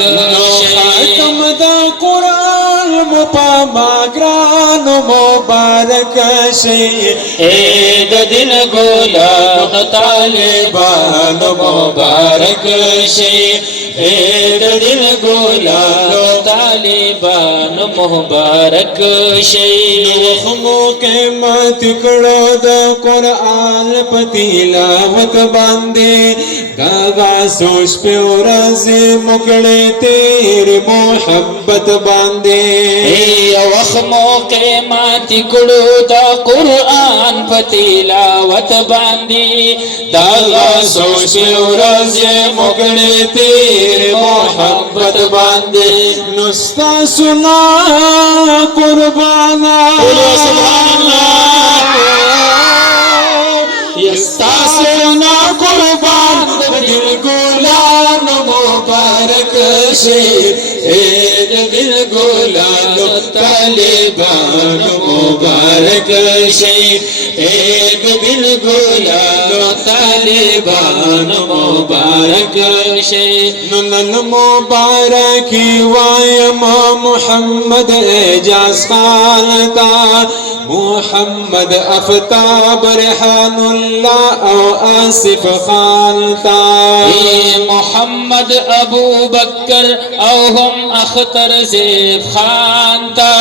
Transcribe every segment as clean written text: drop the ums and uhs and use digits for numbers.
خاتم دا قرآن مپاما گران مبارک شي عید دل غلام طالبان مبارک شي عید دل غلام طالبان مبارک شي وخمو کے مات کڑو دا قرآن پتیلاوت باندے کاغا سوش پہ ورازی مکڑے تیر محبت باندے وخمو قیمت کڑو دا قرآن پتیلاوت باندی داغا سوش پہ ورازی مکڑے تیر محبت باندے نستا سنا قربانا سبحان اللہ یستا سنا قربان دل غلام مبارک شي عید دل غلام طالبان مبارک شي عید دل غلام طالبان مبارک شي نن مبارک وایم محمد اعجاز خالتا محمد افتاب ریحان اللہ او آصف خالتا محمد ابو بکر او ہم اختر زیب خانتا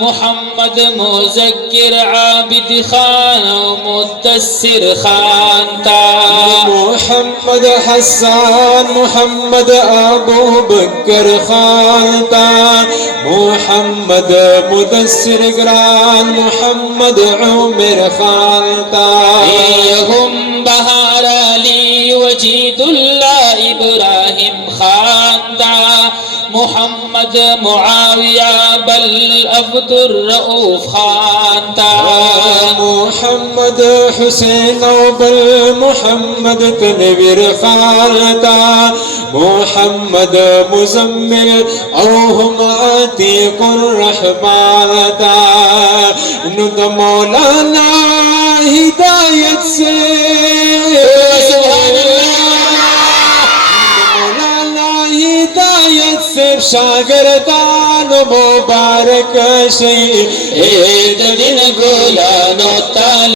محمد مذکر عابد خان او مدثر خانتا محمد حسان محمد ابو بکر خانتا محمد مدثر گران محمد عمر خانتا ہم بہار علی وجید اللہ ابراہیم خانتا محمد معاویہ بل عبد الرؤوف خانتا محمد حسین و بل محمد تنویر خانتا محمد مزمل او ہم عتیق الرحمن تا ند مولانا ہدایت سے مولانا ہدایت سے شاگردان مبارک شي عید دل غلام